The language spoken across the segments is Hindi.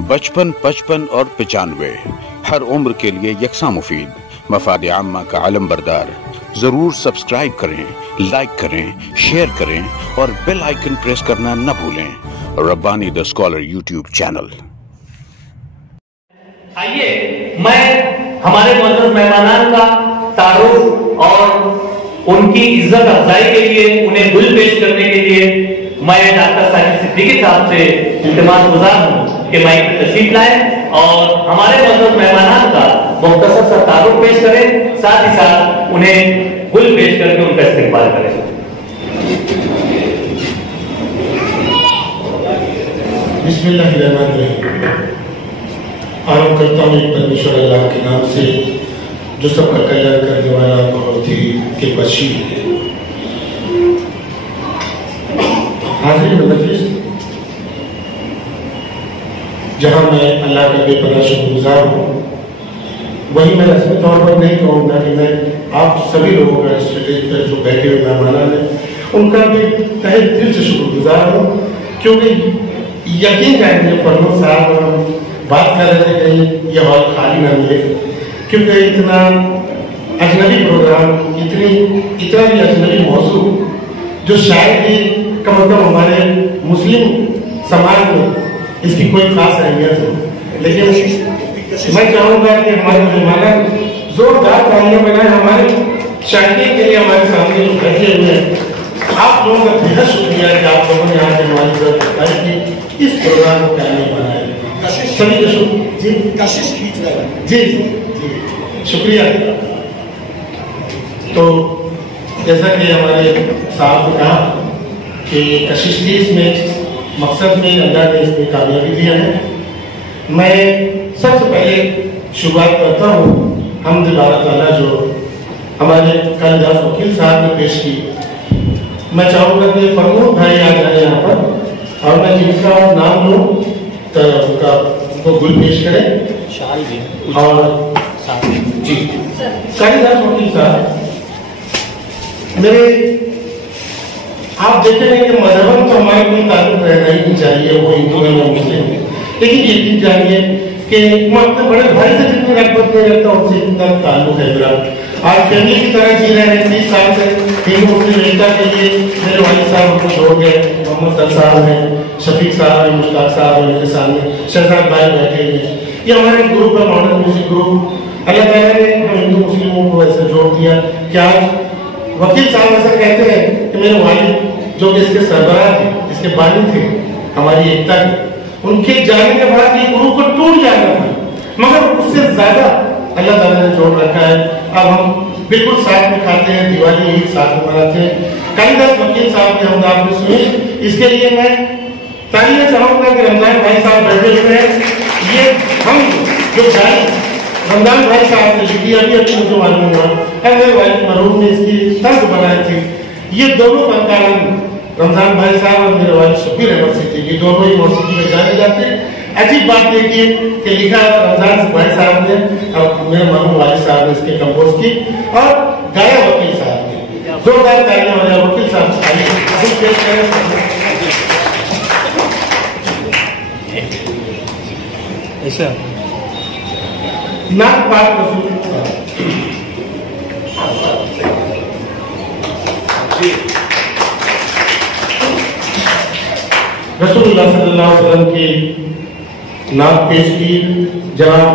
बचपन, 55 और 95 हर उम्र के लिए यकसा मुफीद, मफाद आम्मा का आलम बरदार। जरूर सब्सक्राइब करें, लाइक करें, शेयर करें और बेल आइकन प्रेस करना न भूलें। Rabbani the scholar YouTube channel. आइए मैं हमारे मुअज़्ज़ज़ मेहमानान का तारुफ और उनकी इज्जत अफजाई के लिए, उन्हें गुल पेश करने के लिए मैं डॉक्टर साहिब सिद्दीकी साहब से इल्तिमास गुजार हूं कि माइक पर तशरीफ लाएं और हमारे मुअज़्ज़ज़ मेहमानान का मुख्तसर सा तारुफ पेश करें, साथ ही साथ उन्हें गुल पेश करके उनका इस्तेमाल करें। बिस्मिल्लाहिर्रहमानिर्रहीम। आरंभ करता हूँ एक परमेश्वर अल्लाह के नाम से जो सबका कल्याण करने वाला, बहुत ही कृपाशील है। हाजिर मजलिस, जहां मैं अल्लाह का बेपनाह शुक्रगुजार हूँ, वही मैं रस्मी तौर पर नहीं कहूँगा कि मैं आप सभी लोगों का स्टेज पर जो बैठे हुए मेहमान हैं उनका भी तहे दिल से शुक्रगुजार हूँ, क्योंकि यकीन है मुझे फरमोद साहब हम बात कर रहे थे कहीं यह हॉल खाली न मिले, क्योंकि इतना अजनबी प्रोग्राम, इतना भी अजनबी मौजू जो शायद ही कम अज कम हमारे मुस्लिम समाज में इसकी कोई खास अहमियत हो, लेकिन मैं चाहूँगा कि हमारे मेहमान जोरदार तालियां बनाए हमारे शायरी के लिए। हमारे सामने जो बैठे हुए हैं, आप लोगों का बेहद शुक्रिया कि आप लोगों ने आज हमारी जरूरत बताई कि इस प्रोग्राम को क्या नहीं बनाया। सभी जी जी जी शुक्रिया। तो जैसा कि हमारे साहब ने कहा कि कशिश थी, इसमें मकसद में अल्लाह ने इसमें कामयाबी दिया है। मैं सबसे पहले शुरुआत करता हूँ हम्दुलिल्लाह ताला जो हमारे कालिदास वकील साहब ने पेश की। मैं चाहूँगा कि फरमोद भाई आ जाए यहाँ पर और मैं जिनका नाम लूँ तो उनको गुल पेश करें। और जी कालिदास वकील साहब, मेरे आप देखेंगे कि मजहबन तो हमारे कोई ताल्लुक रहना ही नहीं चाहिए, वो हिंदू है वो मुस्लिम है, लेकिन ये भी जानिए कि मैं अपने बड़े भाई से जितनी रगबत नहीं रखता उनसे इतना ताल्लुक है मेरा। आज फैमिली की तरह जी रहे हैं। 30 साल से हिंदू मुस्लिम एकता के लिए मेरे वालिद साहब हमको छोड़ गए। मोहम्मद सर साहब हैं, शफीक साहब हैं, मुश्ताक साहब हैं, मेरे सामने शहजाद भाई बैठे हैं। ये हमारे ग्रुप है, मॉडर्न म्यूजिक ग्रुप। अल्लाह ताला ने हम हिंदू मुस्लिमों को ऐसे जोड़ दिया कि आज वकील साहब ऐसा कहते हैं कि मेरे वालिद जो कि इसके सरबराह थे, इसके बानी थे हमारी एकता के, उनके जाने के बाद ये ग्रुप को टूट जाना था, मगर उससे ज्यादा अल्लाह ताला ने जोड़ रखा है। अब हम बिल्कुल साथ में खाते हैं, दिवाली ईद साथ में मनाते हैं। कालिदास वकील साहब ने हम आपने सुनी, इसके लिए मैं तालियां चाहूंगा कि रमजान भाई साहब बैठे हुए हैं। ये हम जो गाय रमजान भाई साहब ने लिखी, अभी मुझे मालूम हुआ मेरे वालिद मरहूम ने इसकी तर्ज बनाई थी। ये दोनों फनकार रमजान भाई साहब और मेरे वालिद शब्बीर अहमद सिद्दीकी, ये दोनों ही मौसीकी में जाने जाते हैं। अजीब बात देखिए कि लिखा रमजान भाई साहब ने और मेरे मरहूम वालिद साहब ने इसके कंपोज की और गाया वकील साहब ने। जोरदार तालियां हो जाए वकील साहब ऐसा नाक बात रसूलुल्लाह सल्लल्लाहु अलैहि वसल्लम की नाम पेश की जनाब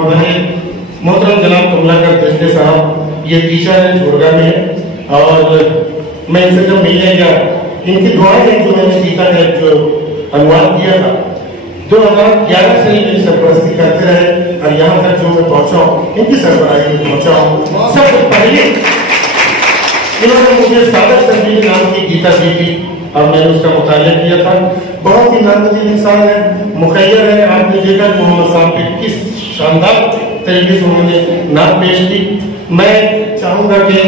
मोहतरम जनाब कमलाकर दस्ते साहब। ये टीचर है, जोरगा में, और मैं इनसे जब मिलने गया, इनकी दुआएं हैं जो मैंने गीता का जो अनुवाद किया था 2011 से मेरी सरपरस्ती करते रहे और यहाँ तक जो मैं पहुंचा हूँ इनकी सरबराही में पहुंचा हूँ। सबसे पहले इन्होंने मुझे सादर तस्वीर नाम की गीता दी थी और मैंने उसका मुतालिया किया था। बहुत ही नामज़द इंसान है, मुखय्यर है। आपने देखा मोहम्मद साहब की किस शानदार तरीके से उन्होंने नाम पेश की। मैं चाहूँगा कि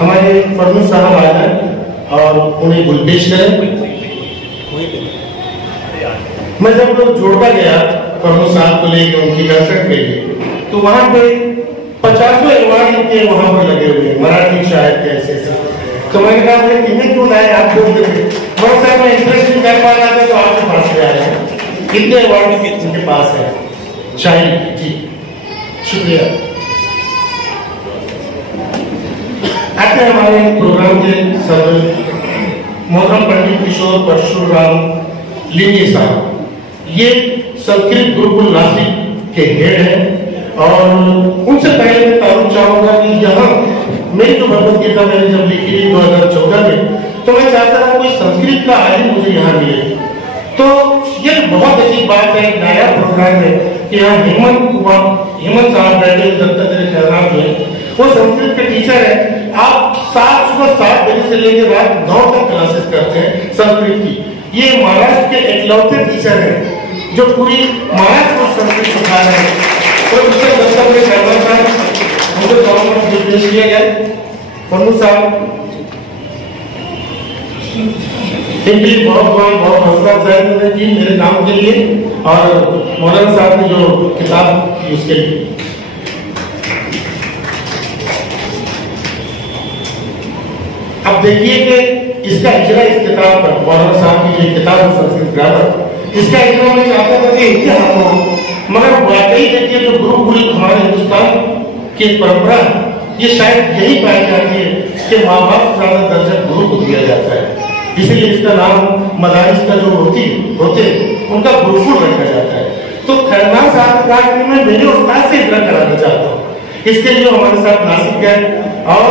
हमारे फरमोद साहब आ जाए और उन्हें गुल पेश करें। मैं जब लोग जोड़ता गया फरमोद साहब को लेकर उनकी दर्शक के लिए, तो वहाँ पे 50 अवार्ड के वहाँ पर लगे हुए मराठी शायर के ऐसे। तो मैंने कहा भाई इन्हें क्यों लाए, आप बोल देते बहुत सारे मैं इंटरेस्ट नहीं कर पा रहा था तो आपके पास से आया। कितने अवार्ड उनके पास है? शायद जी, शुक्रिया। आते हैं हमारे प्रोग्राम के सदस्य मोहतरम पंडित किशोर परशुराम लिंगी साहब। ये संस्कृत गुरुकुल नासिक के हेड हैं और उनसे पहले मैं तारुफ चाहूंगा कि यहाँ मेरी जो भगवत गीता मैंने जब लिखी 2014 में, तो मैं चाहता था कोई संस्कृत का आलिम मुझे यहाँ मिले। तो ये बहुत अच्छी बात है, नया प्रोग्राम है कि यहाँ हेमंत साहब बैठे, दत्तात्रेय खैराम जो है वो संस्कृत के टीचर है। आप सुबह 7 बजे से लेकर रात 9 तक क्लासेस करते हैं संस्कृत की। ये महाराष्ट्र के इकलौते टीचर हैं जो पूरी महाराष्ट्र को संस्कृत सिखा रहे हैं। तो उससे दत्तात्रेय खैराम साहब उनको गवर्नमेंट निर्देश दिया गया। पन्नू साहब इनकी बहुत हौसला अफजाई उन्होंने की मेरे काम के लिए, और मौलाना साहब ने जो किताब की उसके लिए। अब देखिए कि इसका इजरा इस किताब पर, मौलाना साहब की जो किताब है संस्कृत ग्रामर, इसका इजरा मैं चाहता था कि इतिहास हो, मगर वाकई देखिए जो गुरुकुल हमारे हिंदुस्तान की परंपरा ये शायद यही पाई जाती है कि माँ बाप से ज्यादा दर्जा गुरु को दिया जाता है, इसीलिए इसका नाम मदारिस का जो होते उनका गुरुकुल रखा जाता है। तो खैरनाम साहब का मैं मेरे उस्ताद से इजरा कराना चाहता हूँ। इसके लिए हमारे साथ नासिक गए और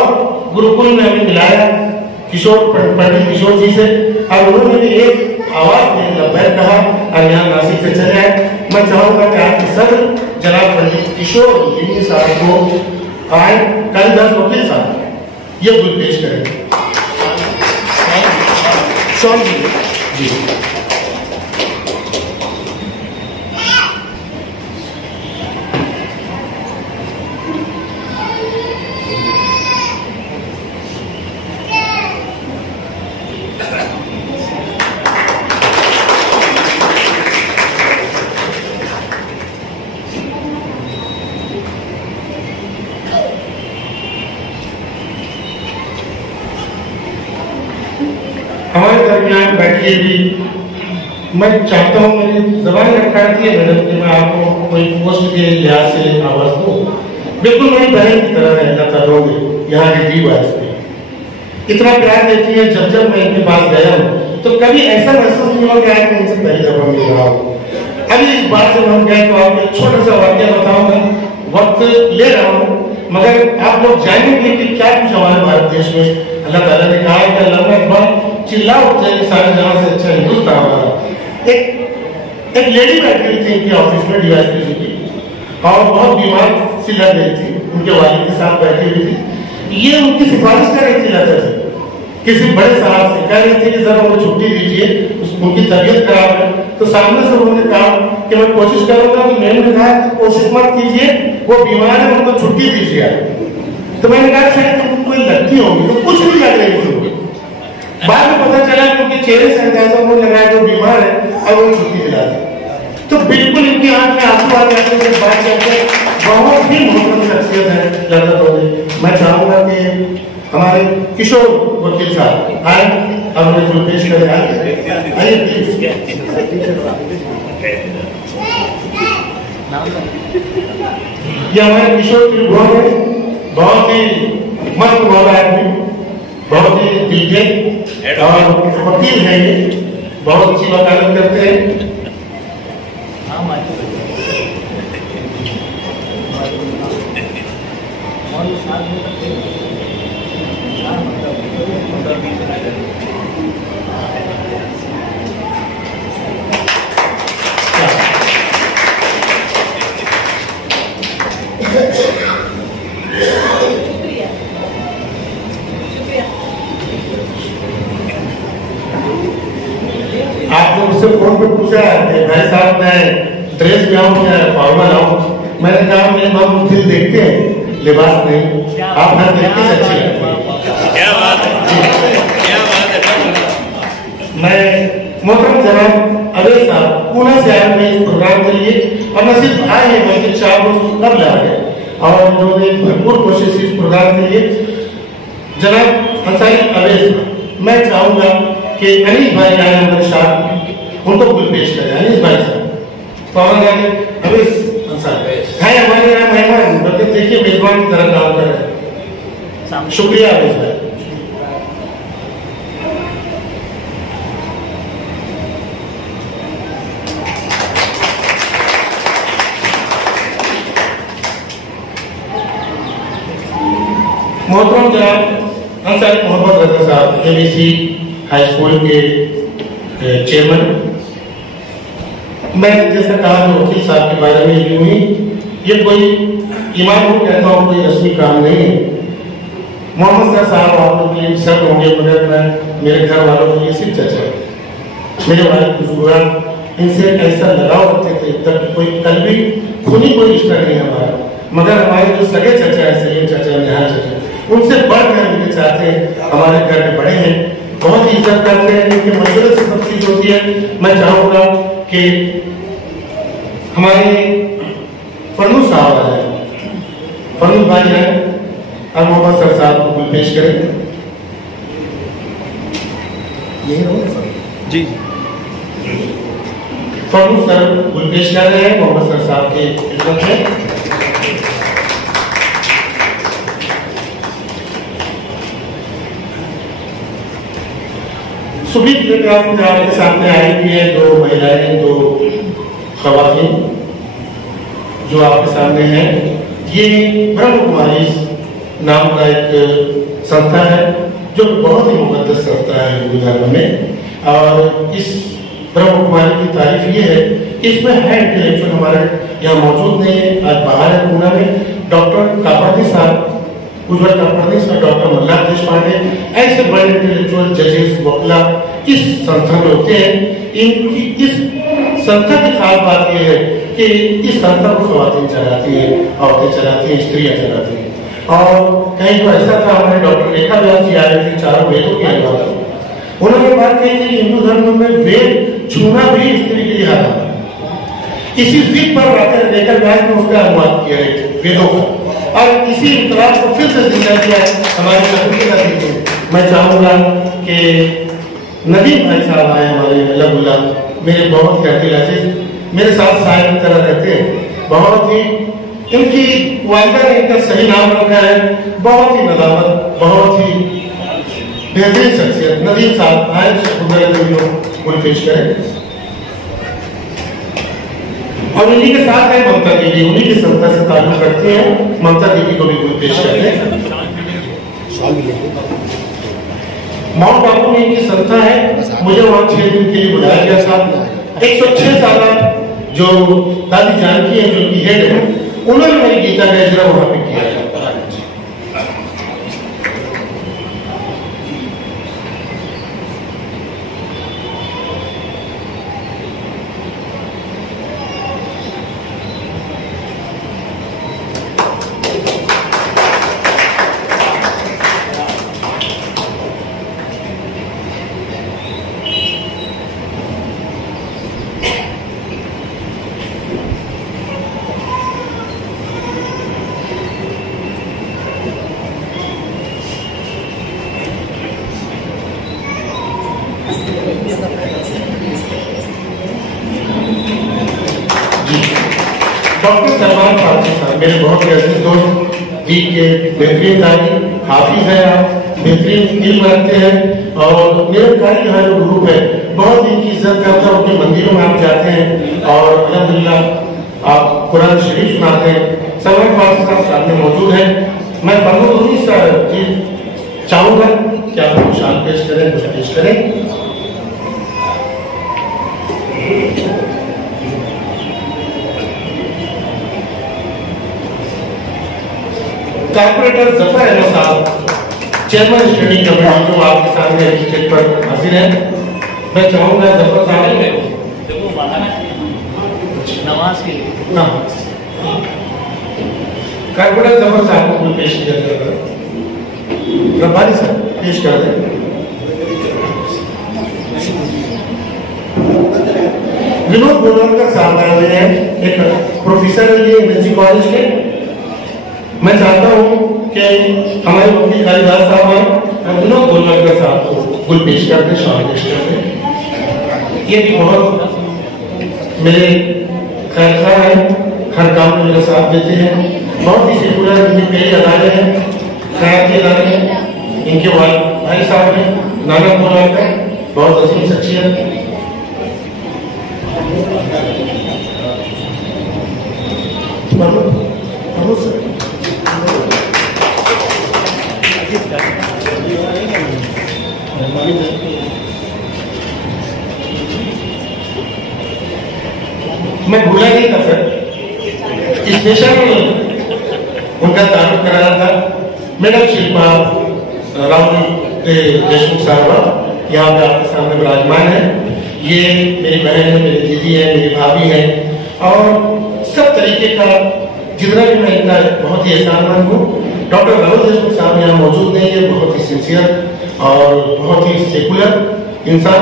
गुरुकुल में हमें मिलाया पंडित किशोर जी से, और उन्होंने भी एक आवाज में लब्बैक कहा और यहाँ नासिक से चले आए। मैं चाहूंगा कि आपके सब जनाब पंडित किशोर लिंगी साहब को आए, कालिदास वकील साहब ये गुल पेश करेंगे। जी हमारे दरमियान बैठिए भी, मैं चाहता हूँ मेरी जबान रखी है मैडम कि मैं आपको कोई पोस्ट के लिहाज से आवाज दूँ। बिल्कुल मेरी बहन की तरह रहना चाहता हूँ यहाँ के डी वाइस में। इतना प्यार देती है, जब मैं इनके पास गया हूँ तो कभी ऐसा महसूस नहीं हो गया कि इनसे पहली दफा मिल रहा हूँ। अभी इस बात जब हम गए तो आपको एक छोटा सा वाक्य बताऊंगा, वक्त ले रहा हूँ मगर आप लोग जानेंगे कि क्या कुछ हमारे भारत देश में अल्लाह ताला ने कहा है कि अल्लाह अकबर चिल्ला उठे सारे जहां से अच्छा हिंदुस्तान हमारा। एक लेडी बैठी हुई थी इनके ऑफिस में डीवाईएसपी जी की, और बहुत बीमार सी लग रही थी, उनके वालिद के साथ बैठी हुई थी। ये उनकी सिफारिश कर रही थी लता से, किसी बड़े साहब से कह रही थी कि जरा उनको छुट्टी दीजिए, उनकी तबीयत खराब है। तो सामने से उन्होंने कहा कि मैं कोशिश करूंगा कि मैंने कहा कि कोशिश मत कीजिए, वो बीमार है, उनको छुट्टी दीजिए। तो मैंने कहा शायद तुमको कोई लगती होगी, तो कुछ भी लग रही थी। बाद में पता चला कि उनके चेहरे से अंदाजा उन्होंने लगाया वो बीमार है और वो छुट्टी दिला दी। तो बिल्कुल इनकी आंख में आंसू आ जाते हैं जब बात करते हैं। बहुत ही महत्वपूर्ण शख्सियत है लता टोले। मैं चाहूंगा कि हमारे किशोर वकील साहब आए और हमें जो पेश करें। आइए प्लीज। ये हमारे किशोर त्रिभुवन है, बहुत ही मस्त वाला आदमी, बहुत ही दिलचस्प और वकील है। ये बहुत अच्छी वकालत करते हैं। आपने मुझसे फोन पे पूछा है भाई साहब मैं ड्रेस में आऊँ या फॉर्मल आऊँ। मैंने कहा मेरे बाबू दिल देखते हैं, लिबास नहीं। आप हर देखते से अच्छे लगते हैं। क्या बात है, क्या बात है। मैं मोहतरम जनाब अवैध साहब पुणे से आए हैं इस प्रोग्राम के लिए, और न सिर्फ आए हैं बल्कि 4 रोज कब आ गए और उन्होंने भरपूर कोशिश इस प्रोग्राम के लिए। जनाब अंसारी अवैध, मैं चाहूंगा कि अनिल भाई आए हमारे साथ, उनको कुछ पेश करें। अनिल भाई साहब। पवन गांधी अभी है हमारे यहाँ मेहमान, बल्कि देखिए मेजबान की तरह काम कर रहे हैं। शुक्रिया अभी सर। मोहतरम जनाब अंसारी मोहम्मद रजा साहब एबीसी हाई स्कूल के चेयरमैन। मैं जैसा कहा जो वकील साहब के बारे में यूं ही ये कोई ईमान हो कहता हूँ, कोई रस्मी काम नहीं है। मोहम्मद सर साहब आप लोग के सब होंगे, मगर मैं मेरे घर वालों के लिए सिर्फ चचा है। मेरे वाले बुजुर्ग इनसे ऐसा लगाव रखते थे तब कोई कल भी खूनी कोई रिश्ता नहीं है हमारा, मगर हमारे जो सगे चचा है, सलीम चचा, निहाल चचा, उनसे बढ़कर उनके चाहते हैं, हमारे घर में बड़े हैं, बहुत ही इज्जत करते हैं, उनके मशवरे से सब चीज होती है। मैं चाहूंगा कि हमारे फर्नू साहब आ जाए, फर्नू भाई है और मोहम्मद सर साहब को पेश करें। जी फर्नू सर पेश कर रहे हैं मोहम्मद सर साहब के खिदमत में। सुबह आपके सामने आई हुई है दो महिलाएं, दो खवातीन जो आपके सामने हैं। ये ब्रह्म कुमारी नाम का एक संस्था है जो बहुत ही मुकद्दस संस्था है हिंदू धर्म में। और इस ब्रह्म कुमारी की तारीफ ये है कि इसमें है इंटेलेक्चुअल हमारे यहाँ मौजूद नहीं है। आज बाहर है पूना में डॉक्टर कापड़नी साहब, उज्ज्वल कापड़नी साहब, डॉक्टर मल्लाह देशपांडे, ऐसे बड़े इंटेलेक्चुअल जजेस वकीला इस संस्था में होते हैं। इनकी इस संस्था की खास बात यह है कि इस संस्था को खवातीन चलाती है, औरतें चलाती हैं, स्त्रियां चलाती हैं। और कहीं तो ऐसा था, हमारे डॉक्टर रेखा व्यास जी आए थे, चारों वेदों के अनुवाद, उन्होंने बात कही थी हिंदू धर्म में वेद छूना भी स्त्री के लिए हाथ है। इसी जिद पर डॉक्टर रेखा व्यास ने उसका अनुवाद किया है वेदों का, और इसी इतराज को फिर से जिंदा किया हमारे। मैं चाहूंगा कि नदीम भाई साहब आए हमारे अल्लाह, मेरे बहुत कहते अजीज, मेरे साथ साहिब की तरह रहते हैं। बहुत ही इनकी वालिदा ने इनका सही नाम रखा है, बहुत ही नदामत, बहुत ही बेहतरीन शख्सियत। नदीम साहब आए पेश करें। और इन्हीं के साथ है ममता दीदी, उन्हीं की संस्था से ताल्लुक रखती हैं। ममता दीदी को भी पेश करते हैं। माउंट आबू में इनकी संस्था है, मुझे वहां 6 दिन के लिए बुलाया गया था। 106 साल जो दादी जानकी है, जो इनकी हेड है, उन्होंने मेरी गीता का इजरा वहां पे किया है। डॉक्टर सलमान फारूकी साहब मेरे बहुत ही अजीज दोस्त, दीन के बेहतरीन दानी, हाफिज है, आप बेहतरीन इल्म रखते हैं। और मेरे कार्य यहाँ जो ग्रुप है बहुत इनकी इज्जत करता है। उनके मंदिरों में आप जाते हैं और अल्हम्दुलिल्लाह आप कुरान शरीफ सुनाते हैं। सलमान फारूकी साहब सामने मौजूद है। मैं बंदूक चाहूंगा कि आप कुछ पेश करें, कुछ पेश करें। कॉर्पोरेटर जफर अहमद साहब, चेयरमैन स्टैंडिंग कमेटी, जो आपके सामने स्टेज पर हाजिर है। मैं चाहूंगा जफर साहब नमाज के लिए कॉर्पोरेटर जफर साहब को पेश किया जाएगा। रब्बानी साहब पेश कर दें। विनोद गोलवलकर साहब आए हुए हैं, एक प्रोफेसर है ये एनर्जी कॉलेज के। मैं चाहता हूं कि हमारे वकील कालिदास साहब आए, विनोद गोलवलकर साहब को फुल पेश कर दें, शामिल कर दें। ये भी बहुत मेरे फैसला है, हर काम में मेरा साथ देते हैं। बहुत ही सेकुलर इनके कई अदारे हैं, खैराती अदारे हैं। इनके भाई साहब हैं नाना मोहल्ला का, बहुत अजीम शख्सियत। मैं भूला नहीं था सर, स्पेशल उनका तारुफ कराया था। मैडम शिल्पा राव देशमुख साहब यहाँ पे आपके सामने विराजमान है। ये मेरी बहन है, मेरी दीदी है, मेरी भाभी है, और सब तरीके का जितना भी मैं इनका बहुत ही एहसानमंद हूँ। डॉक्टर राहुल देशमुख साहब यहाँ मौजूद नहीं है, बहुत ही सिंसियर और बहुत ही सेकुलर इंसान,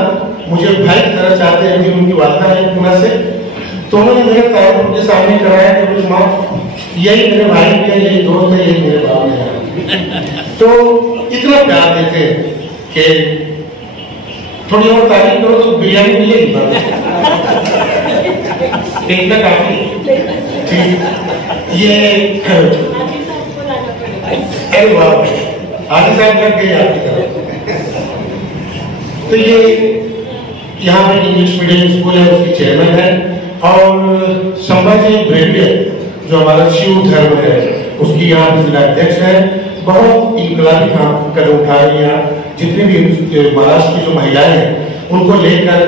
मुझे भाई की तरह चाहते हैं। उनकी वार्ता है पुणे से, तो उन्होंने मेरे तारुफ उनके सामने कराया कि माँ यही मेरे भाई के, यही दोस्त है, यही मेरे बाप है। तो इतना प्यार देते हैं कि थोड़ी और तारीफ करो तो बिरयानी मिलेगी। इतना काफी ठीक। ये अरे वाह, आगे साहब लग गए आपकी तरफ। तो ये यहाँ पे इंग्लिश मीडियम स्कूल है, उसकी चेयरमैन है। और संभाजी ब्रेडे जो हमारा शिव धर्म है उसकी यहाँ पे जिला अध्यक्ष है। बहुत इनकलाबी काम कदम उठा रही है। जितनी भी महाराष्ट्र की जो महिलाएं हैं उनको लेकर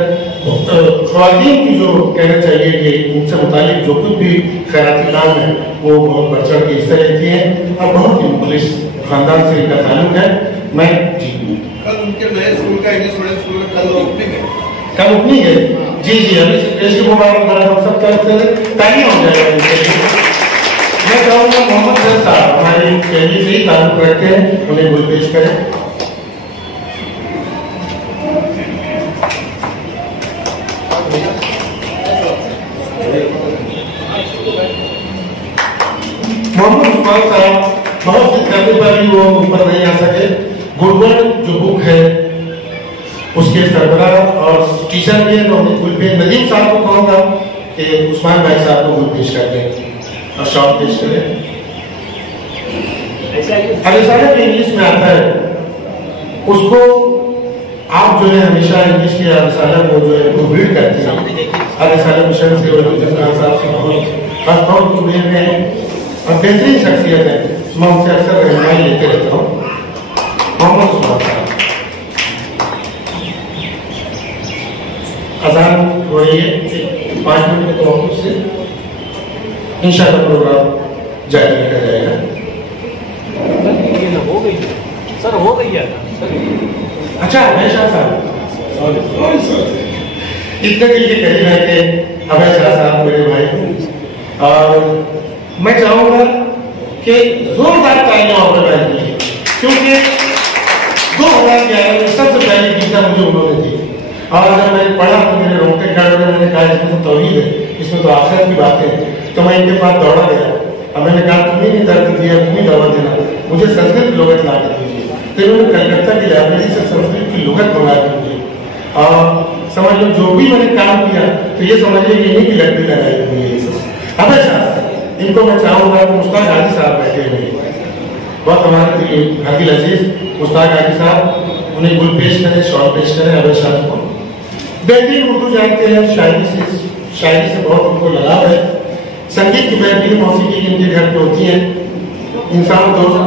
ख्वातीन की जो कहना चाहिए कि उनसे मुतालिक जो कुछ भी खैराती काम है वो बहुत बढ़ चढ़ के हिस्सा लेती है, और बहुत ही पुलिस खानदान से इनका ताल्लुक है। मैं जी कल उनके नए स्कूल का इंग्लिश मीडियम स्कूल में कल ओपनिंग है, कल ओपनिंग है। जी जी, अभी मुबारकबाद हम सब तरफ से तालियां हो जाएगा। मैं चाहूँगा मोहम्मद सर साहब हमारी पहले से ही ताल्लुक रखते हैं, उन्हें गुल पेश करें। मोहम्मद उस्मान साहब बहुत से करने पर भी वो ऊपर नहीं आ सके। गुडवर्ड जो बुक है उसके सरबराह और टीचर भी है, तो नदीम साहब को कहूँगा कि उस्मान भाई साहब को गुल पेश कर दें और शॉर्ट पेश करें। अरिसाला भी इंग्लिश में आता है, उसको आप जो है हमेशा इंग्लिश के अरिसाला को जो है रीड करते हैं। अरिसाला मिशन से साहब से बहुत खासतौर जुड़े हुए हैं और बेहतरीन शख्सियत है। मैं उनसे अक्सर रहनुमाई लेते रहता हूँ। मोहम्मद उस्मान साहब, अजान हो रही है, 5 मिनट के वक्त से इंशाअल्लाह प्रोग्राम जारी रखा जाएगा। हो गई सर, हो गई है। अच्छा अभय शाह साहब, इतने के लिए कह रहे थे अभय शाह साहब मेरे भाई, और मैं चाहूंगा कि जोरदार तालियां ऑर्गेनाइज कीजिए, क्योंकि 2011 में सबसे पहली गीता मुझे उन्होंने दी, और जब मैंने पढ़ा तो मेरे रोंगटे खड़े हुए। मैंने कहा इसमें तो तौहीद है, इसमें तो आखिरत की बात है। तो मैं इनके पास दौड़ा गया और मैंने कहा तुम्हें नहीं दर्द दिया, तुम्हें दवा देना, मुझे संस्कृत लुगत ला कर दीजिए। तो इन्होंने कलकत्ता की लाइब्रेरी से संस्कृत की लुगत मंगा कर मुझे, और समझ लो जो भी मैंने काम किया तो ये समझिए कि इन्हीं की लकड़ी लगाई हुई है। अभय शाह, इनको मैं चाहूंगा कि मुश्ताक हाजी साहब बैठे हुए, बहुत हमारे हाजी अजीज मुश्ताक हाजी साहब, उन्हें गुल पेश करें, शॉर्ट पेश करें। अभय शाह को बेहतरीन उर्दू जानते हैं, शायरी से बहुत उनको लगाव है। संगीत की बेहतरीन मौसीकी इनके घर पे होती है। इंसान दोस्त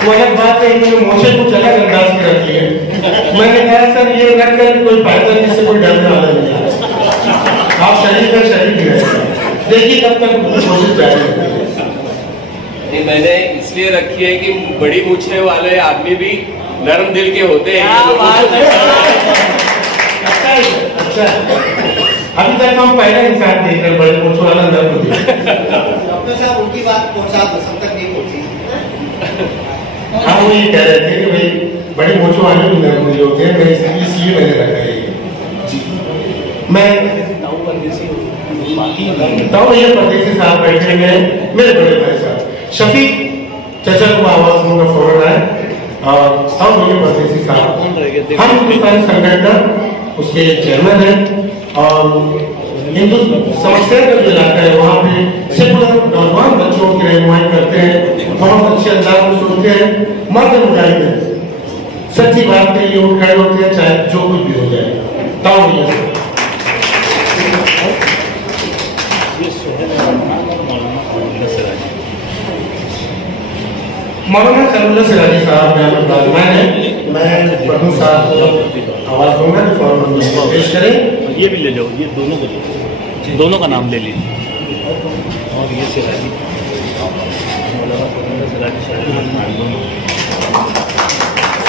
वो अलग बात है, इन्होंने मोछे कुछ अलग अंदाज की रखी है। मैंने कहा सर ये रख कर कोई फायदा नहीं, इससे कोई डरने वाला नहीं है। आप शरीर का शरीर ही रहते, देखिए कब तक कोशिश जारी है। नहीं, मैंने इसलिए रखी है कि बड़ी मूछे वाले आदमी भी नरम दिल के होते हैं। अच्छा, अभी तक हम पहला इंसान देख रहे हैं बड़े मूछ वाला नरम दिल। डॉक्टर साहब उनकी बात पहुंचा दो, सब तक नहीं पहुंची। हाँ वो ये कह रहे थे कि भाई बड़े मूछ वाले भी नरम दिल होते हैं, मैं इसलिए मैंने रखा है। मैं ताऊ भैया परदेसी साहब बैठे हुए हैं, मेरे बड़े भाई साहब शफीक चाचा को आवाज दूंगा फौरन आए। और मेरे परदेसी साहब, हम हिंदुस्तानी संगठन उसके चेयरमैन हैं और हिंदू समस्या का जो इलाका है वहाँ पे सेकुलर नौजवान बच्चों की रहनुमाई करते हैं, बहुत अच्छे अंदाज में सुनते हैं, मर्द मुजाहिद हैं, सच्ची बात के लिए उठ खड़े होते हैं चाहे जो कुछ भी हो जाए। मौलाना करुल्ला सिराजी साहब मैं प्रभु साहब को आवाज दूंगा तो फौरन पेश करें। ये भी ले लो, ये दोनों को लीजिए, दोनों का नाम ले लीजिए। और ये सिराजी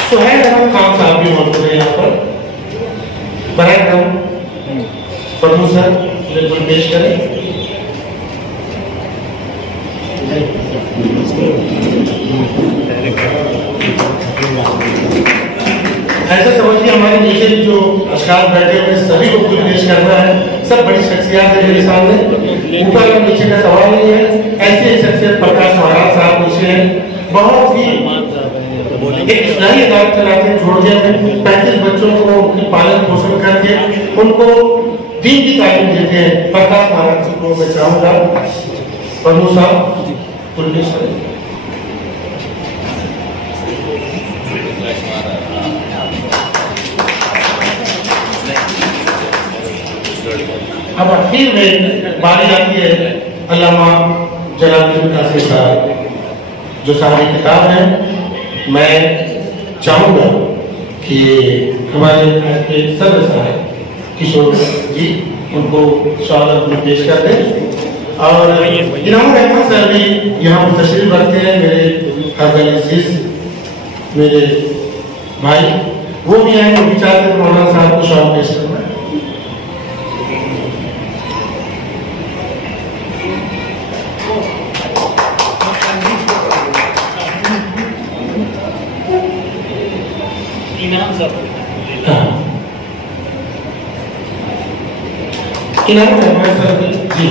सुहेल अहमद खान साहब भी मौजूद है यहाँ पर। प्रभु सर बिल्कुल पेश करें। ऐसा समझिए हमारे नीचे जो अशखास बैठे हुए सभी को कुछ पेश करना है, सब बड़ी शख्सियत है मेरे सामने, ऊपर और नीचे का सवाल नहीं है। ऐसी शख्सियत प्रकाश महाराज साहब नीचे हैं, बहुत ही एक इस्लामी इदारा चलाते हैं, छोड़ गए 35 बच्चों को उनकी पालन पोषण करके उनको दीन की तालीम देते हैं। प्रकाश महाराज जी को मैं चाहूंगा प्रभु साहब कुलदीप सर। अब आखिर में बारी आती है अल्लामा जलालुद्दीन कासिम साहब जो सारी किताब है। मैं चाहूंगा कि हमारे सदस्य साहब किशोर जी उनको शाल पेश कर दें और इनामुर रहमान सर भी यहाँ पर तशरीफ रखते हैं, मेरे अजीज मेरे भाई वो भी आए, वो भी चाहते हैं मौलाना साहब को शाल पेश करना। जी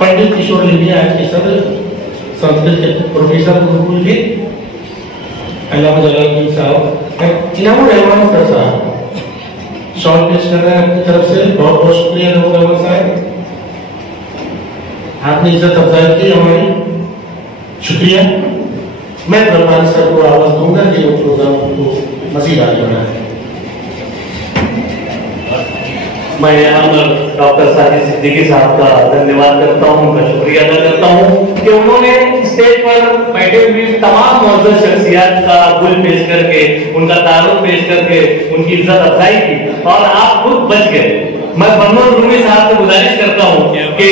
पंडित किशोर लिंबिया आज के सदर संस्कृत के प्रोफेसर गुरुकुल के अल्लामा जलालुद्दीन साहब, इनामुर रहमान सर साहब शॉर्ट पेश कर रहे हैं अपनी तरफ से। बहुत बहुत शुक्रिया इनामुर रहमान साहब, आपने इज्जत अफजाई की हमारी, शुक्रिया। मैं ब्रह्मानी सर को आवाज दूंगा कि वो प्रोग्राम को मजीद आगे बढ़ाए। मैं यहाँ पर डॉक्टर साजिद सिद्दीकी साहब का धन्यवाद करता हूँ, उनका शुक्रिया अदा करता हूँ कि उन्होंने स्टेज पर बैठे हुए तमाम मौजूद शख्सियत का गुल पेश करके, उनका तारुफ पेश करके उनकी इज्जत अफजाई की और आप खुद बच गए। मैं फरमान रूमी साहब से गुजारिश करता हूँ कि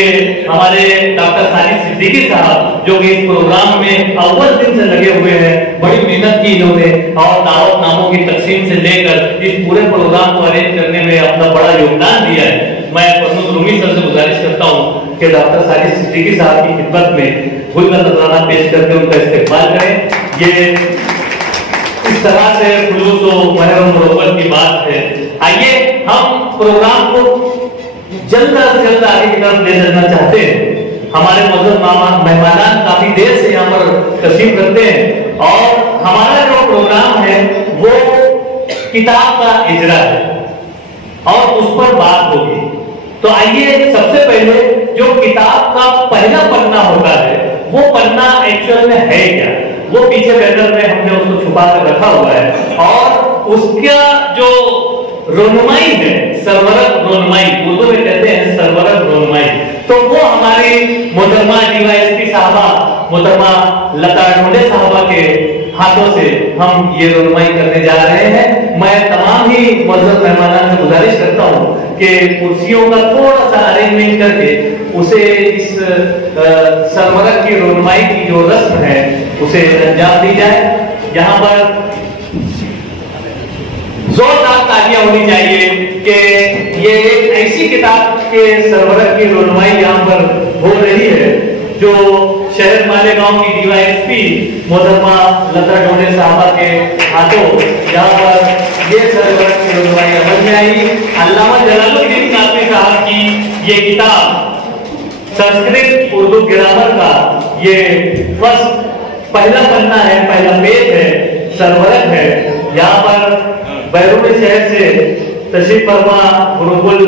हमारे डॉक्टर साजिद सिद्दीकी साहब जो कि इस प्रोग्राम में अव्वल दिन से लगे हुए हैं, बड़ी मेहनत की इन्होंने और दावत नामों की तकसीम से लेकर इस पूरे प्रोग्राम को अरेंज करने में अपना बड़ा योगदान दिया है। मैं फरमान रूमी सर से गुजारिश करता हूँ कि डॉक्टर साजिद सिद्दीकी साहब की खिदमत में गुल का नजराना पेश करके उनका इस्तेकबाल करें। ये इस तरह से खुलूस और महरम मुहब्बत की बात है। आइए हम प्रोग्राम को जल्द से जल्द आगे की तरफ ले जाना चाहते हैं। हमारे मौजूद मेहमान काफी देर से यहाँ पर तशरीफ रखते हैं और हमारा जो प्रोग्राम है वो किताब का इजरा है और उस पर बात होगी। तो आइए सबसे पहले जो किताब का पहला पन्ना होता है वो पन्ना एक्चुअल में है क्या, वो पीछे बैनर में हमने उसको छुपा कर रखा हुआ है और उसका जो रोनुमाई है, सरवरत रोनुमाई, उर्दू में कहते हैं सरवरत रोनुमाई, तो वो हमारी मोहतरमा डीवाईएसपी साहबा मोहतरमा लता ढोंडे साहबा के हाथों से हम ये रोनुमाई करने जा रहे हैं। मैं तमाम ही मौजूद मेहमानों से गुजारिश करता हूँ कि कुर्सियों का थोड़ा सा अरेंजमेंट करके उसे इस सरवरत की रोनुमाई की जो रस्म है उसे अंजाम दी जाए। यहाँ पर जोरदार तालियां होनी चाहिए कि ये एक ऐसी किताब के सरवरत की रोनुमाई यहाँ पर हो रही है जो शहर मालेगांव की डीवाईएसपी मोहतरमा लता ढोंडे साहबा के हाथों यहाँ पर ये सरवरत की रोनुमाई अमल में आई। अल्लामा जलालुद्दीन कासिम साहब की ये किताब संस्कृत उर्दू ग्रामर का ये फर्स्ट पहला पन्ना है, पहला पेज है। सरवरक है। यहाँ पर बैरूनी शहर से तशरीफ फरमा गुरुकुल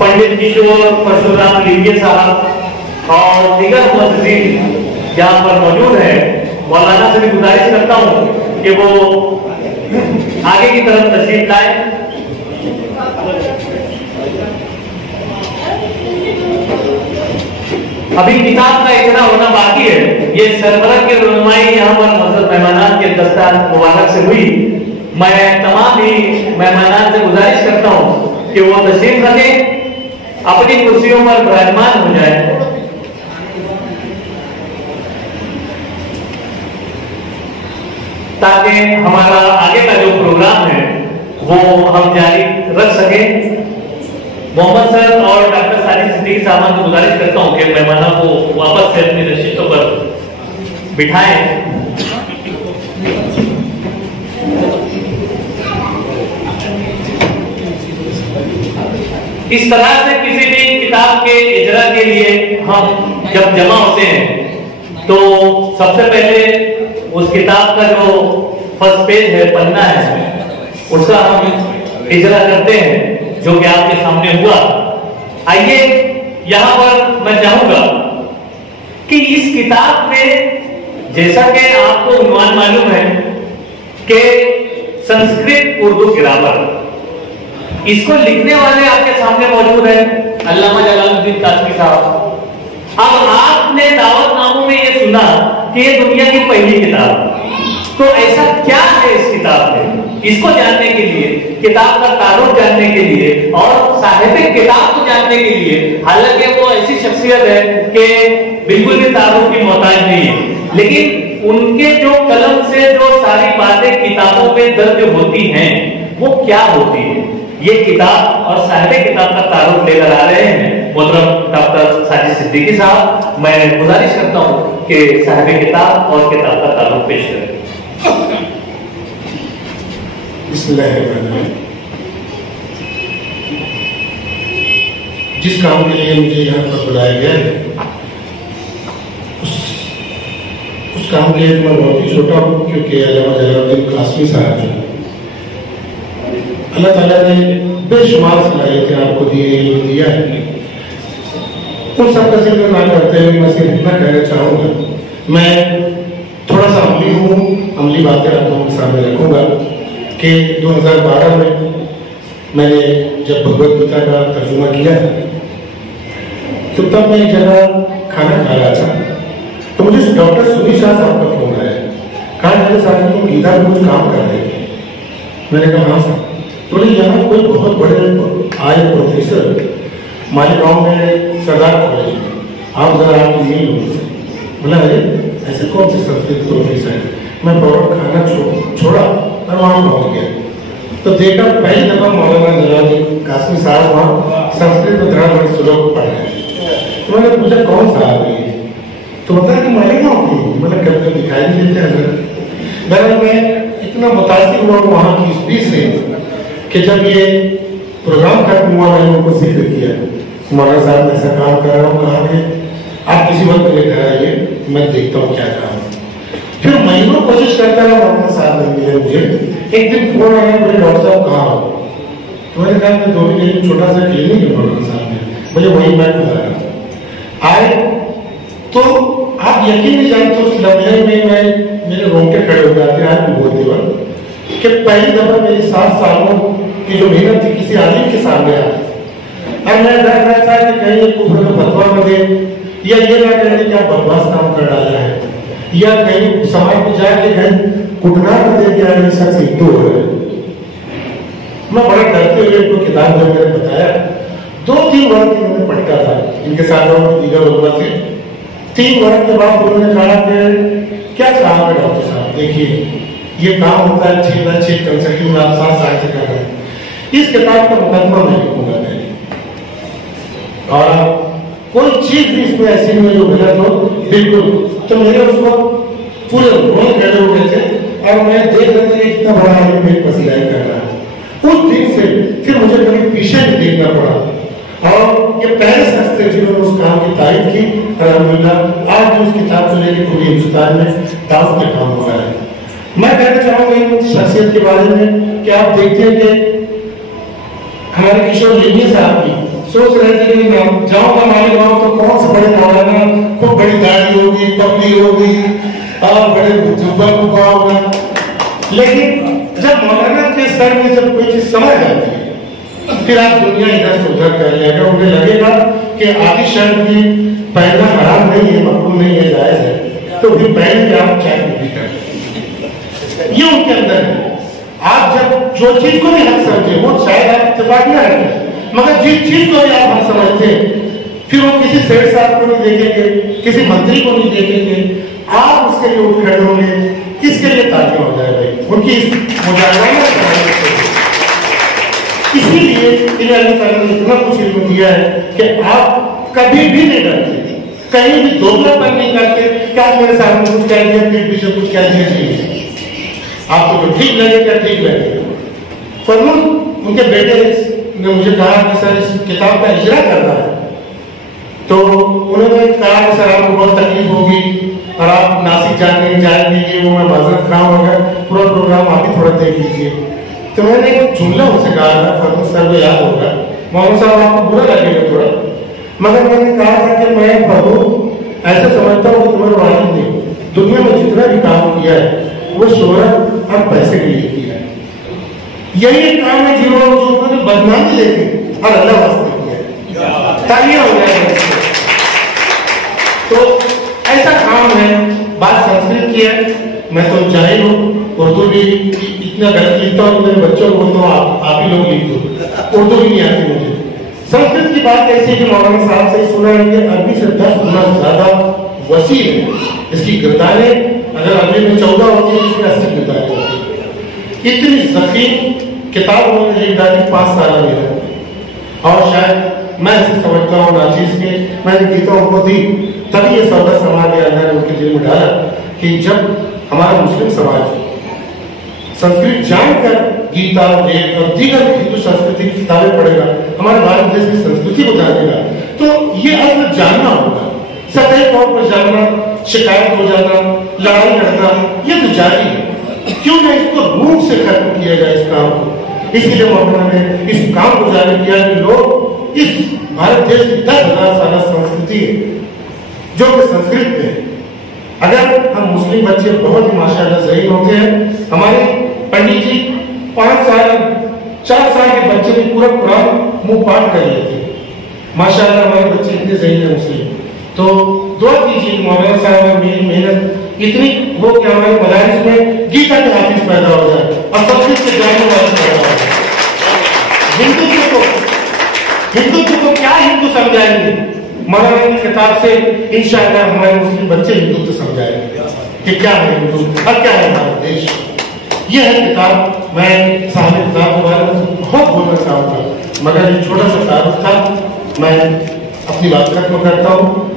पंडित किशोर परशुराम लिंगे साहब और दीगर मुअज्जिज़ीन यहाँ पर मौजूद है। मौलाना से भी गुजारिश करता हूँ कि वो आगे की तरफ तशरीफ लाए। अभी किताब का इतना होना बाकी है। ये सरवरक की रहनुमाई यहाँ पर मज़हब मेहमानान के दस्तार मुबारक से हुई। मैं तमाम ही मेहमानान से गुजारिश करता हूँ कि वो तशरीफ रखें, अपनी कुर्सियों पर विराजमान हो जाए। ताकि हमारा आगे का जो प्रोग्राम है वो हम जारी रख सकें। मोहम्मद सर और डॉक्टर साजिद सिद्दीकी साहब को गुजारिश करता हूं कि मेहमानों को वापस से अपनी नशिस्तों पर बिठाएं। इस तरह से किसी भी किताब के इजरा के लिए हम जब जमा होते हैं तो सबसे पहले उस किताब का जो फर्स्ट पेज है, पन्ना है, उसका हम इजरा करते हैं जो कि आपके सामने हुआ। आइए यहां पर मैं चाहूंगा कि इस किताब में, जैसा कि आपको उन्वान मालूम है कि संस्कृत उर्दू ग्रामर, इसको लिखने वाले आपके सामने मौजूद है अल्लामा जलालुद्दीन कासमी साहब। अब आपने दावतनामों में ये सुना कि ये दुनिया की पहली किताब, तो ऐसा क्या है इस किताब में? इसको जानने के लिए, किताब का तारुफ जानने के लिए और साहित्यिक किताब को जानने के लिए, हालांकि वो ऐसी शख्सियत है कि बिल्कुल भी तारुफ की मोहताज नहीं है, लेकिन उनके जो कलम से जो सारी बातें किताबों में दर्ज होती हैं वो क्या होती है, ये किताब और साहित्यिक किताब का तारुफ लेकर आ रहे हैं मोहतरम डॉक्टर साजिद सिद्दीकी साहब। मैं गुजारिश करता हूँ कि साहित्यिक किताब और किताब का तारुफ पेश करें। जिस काम के लिए मुझे यहाँ पर बुलाया गया है उस काम के लिए मैं बहुत ही छोटा हूँ, क्योंकि अल्लामा जलालुद्दीन कासमी साहब जो अल्लाह ताला ने बेशुमार सलाहियतें आपको दिया है, उन सब का जिक्र ना करते हुए मैं सिर्फ इतना कहना चाहूँगा। मैं थोड़ा सा अमली हूँ, अमली बातें आपको सामने रखूँगा कि 2012 में मैंने जब भगवद गीता का तर्जुमा किया तो तब मैं एक जगह खाना खा रहा था, तो मुझे डॉक्टर सुनील शाह साहब का फोन आया। कहा मेरे साथ तुम गीता में कुछ काम कर रहे थे? मैंने कहा हाँ सर। तो यहाँ कोई बहुत बड़े आए प्रोफेसर मालेगांव में सरदार कॉलेज में, आप जरा आप मिल लो। बोला अरे ऐसे कौन से संस्कृत प्रोफेसर है? मैं बहुत खाना छोड़ा और वहाँ पहुँच गया तो देखा पहली दफा मौलाना जलालुद्दीन कासमी साहब वहाँ संस्कृत में तरह बड़े श्लोक पढ़ रहे हैं। तो मैंने पूछा कौन सा आदमी है? तो बता कि मालेगांव की। मैंने कब तक दिखाई नहीं देते हैं। मैं इतना मुतासिर हुआ वहाँ की स्पीच से कि जब ये प्रोग्राम खत्म हुआ मैंने उनको जिक्र किया, मौलाना साहब मैं ऐसा काम कर रहा हूँ, कहा कि आप किसी वक्त लेकर आइए, मैं देखता हूँ क्या काम। फिर महीनों कोशिश करता रहा, मौलाना साहब नहीं मिले मुझे। एक दिन फोन आया, बोले डॉक्टर साहब कहाँ हो? तो मैंने कहा मैं 2 दिन छोटा सा क्लिनिक है मौलाना साहब ने, मुझे वही मैं खुला रहा। आए तो आप यकीन नहीं जानते उस लम्हे में मैं मेरे रोंगटे खड़े हो जाते हैं आज भी बोलते वक्त कि पहली दफा मेरी 7 सालों की जो मेहनत थी किसी आदमी के सामने आई। और मैं डर रहा था कि कहीं ये कुफर का फतवा न दे, या ये ना कहने क्या बकवास काम कर डाला है, या कहीं समाज में जाके कहीं कुटना न दे क्या ये शख्स हिंदू हो रहा है। मैं बड़ा डरते हुए इनको किताब में मैंने बताया। 2-3 वर्ष इन्होंने पढ़ता था, इनके साथ और दीगर उम्र थे। 3 वर्ष के बाद उन्होंने कहा कि क्या काम है डॉक्टर साहब, देखिए ये काम होता है 6 कंसल्टिंग में आप 7 साल से कर रहे हैं, इस किताब का मुकदमा मैं लिखूंगा मैं, और कोई चीज भी इसमें ऐसी नहीं जो गलत हो बिल्कुल। तो मेरे उसको पूरे रोल खड़े हो गए थे और मैं देख रहा था इतना बड़ा आदमी मेरी पसीनाई कर रहा है। उस दिन से फिर मुझे कभी पीछे नहीं देखना पड़ा और ये पहले शख्स थे जिन्होंने उस काम की तारीफ की। अल्हम्दुलिल्लाह आज भी उस किताब को लेकर पूरे हिंदुस्तान में दाव का काम हो रहा है। मैं कहना चाहूंगा इन शख्सियत के बारे में कि आप देखते हैं कि हमारे किशोर लिंगी साहब की सोच रहे थे कि मैं जाऊंगा माली गाँव तो कौन से बड़े मौलाना, खूब बड़ी दाढ़ी होगी, पगड़ी होगी और बड़े जुब्बा कुबा होगा। लेकिन जब मौलाना के सर में जब कोई चीज समझ आती है फिर आप दुनिया इधर से उधर कर लेगा। उन्हें लगेगा कि आदि शर्ट भी पहनना हराम नहीं है, मकरूह नहीं है, जायज है, तो फिर पहन के आप चाहे भी कर, ये उनके अंदर है। आप जब जो चीज को भी हक समझे वो शायद आप इत्तेफाक ना रखें, मगर जिस चीज को भी आप हक समझते फिर वो किसी सेठ साहब को नहीं देखेंगे, किसी मंत्री को नहीं देखेंगे, आप उसके लिए उठ खड़े होंगे, किसके लिए तालियां हो जाए भाई उनकी मुजाहिदा। इसीलिए इन्हें अल्लाह ताला ने इतना कुछ इल्म दिया है कि आप कभी भी नहीं डरते, कहीं भी दोगलापन नहीं करते कि आप मेरे सामने कुछ कह दिया फिर पीछे कुछ कह दिया चाहिए, आपको जो ठीक लगेगा ठीक लगेगा। फरमान उनके बेटे ने मुझे कहा कि सर इस किताब का इजरा करना है, तो उन्होंने कहा कि सर आपको बहुत तकलीफ होगी और आप नासिक जाएंगे ये वो, मैं माजरत खाऊं, होगा पूरा प्रोग्राम आप ही थोड़ा देख लीजिए। तो मैंने एक जुमला उनसे कहा था, फरमान सर को याद होगा, मोहम्मद साहब आपको बुरा लगेगा थोड़ा, मगर मैंने कहा था कि मैं प्रभु ऐसा समझता हूँ कि तुम्हारे वालिद ने दुनिया में जितना भी काम किया है वो शोहरत और पैसे के लिए किया है। यही एक काम है जो उन्होंने बदनामी लेके और अल्लाह वास्ते किया है, तालियां हो जाए। तो ऐसा काम है। बात संस्कृत की है, मैं तो जाहिर हूँ, उर्दू भी इतना गलत लिखता हूँ, मेरे बच्चों को तो आप ही लोग लिख दो, उर्दू भी नहीं आती मुझे। संस्कृत की बात ऐसी है कि मौलाना साहब से सुना है कि अरबी से 10 गुना ज्यादा वसी है इसकी गिरदारें, अगर अरबी में 14 होती है इसमें 80 गिरदारें होती है। इतनी जखीम किताब उन्होंने लिख डाली 5 साल में, और शायद मैं इसे समझता हूँ नाचीज के, मैंने गीताओं को दी तभी ये सौदा समाज के अंदर उनके दिल में डाला कि जब हमारा मुस्लिम समाज संस्कृत जानकर गीता, वेद और दीगर हिंदू संस्कृति की किताबें पढ़ेगा, हमारे भारत देश की संस्कृति को जानेगा, तो ये असल जानना होगा। सतही तौर पर जानना, शिकायत हो जाना, लड़ाई लड़ना, ये तो जारी है, क्यों ना इसको रूप से खत्म किया जाए इस काम को। इसीलिए मौलाना ने इस काम को जारी किया कि लोग इस भारत देश की 10,000 साल संस्कृति है जो कि संस्कृत में है। अगर हम मुस्लिम बच्चे बहुत ही माशाअल्लाह ज़हीन होते हैं, हमारे पंडित जी 4 साल के बच्चे भी पूरा कुरान मुंह पाठ कर लेते हैं। माशाअल्लाह हमारे बच्चे इतने ज़हीन है मुस्लिम। तो दुआ कीजिए मौलाना साहब मेरी मेहनत इतनी हो कि हमारे मदारिस में गीता के हाफिज पैदा हो जाए और संस्कृत के जानने वाले पैदा हो जाए। हिंदुत्व को क्या हिंदू समझाएंगे? मौलाना की किताब से इंशाअल्लाह हमारे मुस्लिम बच्चे हिंदुत्व समझाएंगे कि क्या है हिंदुत्व और क्या है हमारा देश। यह है किताब। मैं साहब किताब के बारे में बहुत बोलना चाहूँगा, मगर ये छोटा सा तारुफ था, मैं अपनी बात खत्म करता हूँ।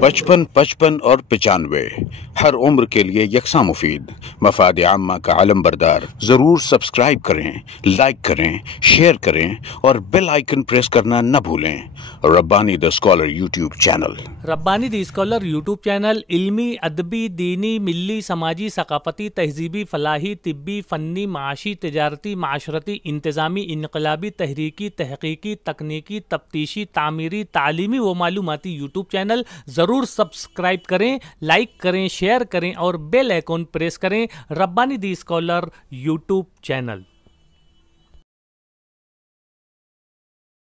बचपन 55 और 95 हर उम्र के लिए यकसा मुफीद मफाद आम्मा का आलम बरदार। जरूर सब्सक्राइब करें, लाइक करें, शेयर करें और बेल आइकन प्रेस करना न भूलें। Rabbani the scholar YouTube channel. Rabbani the scholar YouTube channel इल्मी, अदबी, दीनी, मिल्ली, समाजी, सकाफती, तहजीबी, फलाही, तिब्बी, फ़न्नी, माशी, तिजारती, माशरती, इंतज़ामी, इनकलाबी, तहरीकी, तहकीकी, तकनीकी, तफ्तीशी, तामीरी, तालीमी व मालूमाती यूट्यूब चैनल। ज़रूर सब्सक्राइब करें, लाइक करें, शेयर करें और बेल आइकन प्रेस करें। Rabbani the scholar YouTube channel.